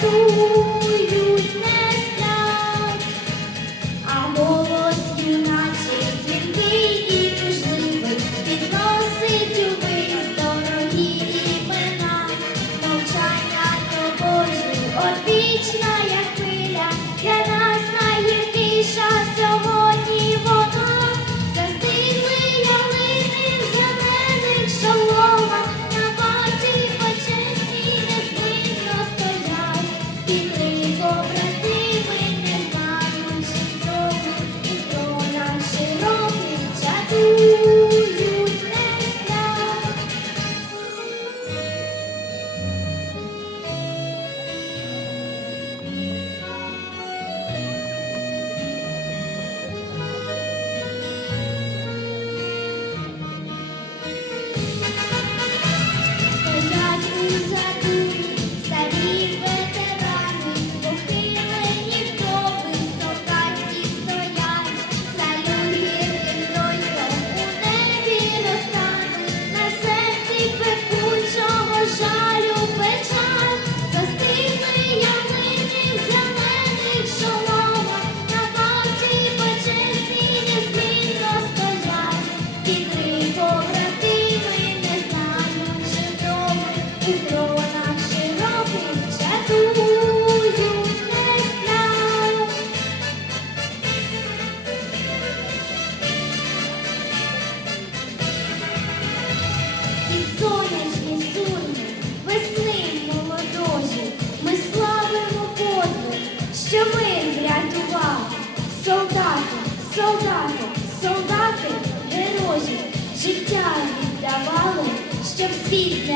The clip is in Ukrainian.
tout. сонячні судні, весни молодожі, ми славимо подвиг, що ми врятували. Солдати, солдати, солдати, герої, життя віддавали, щоб світ.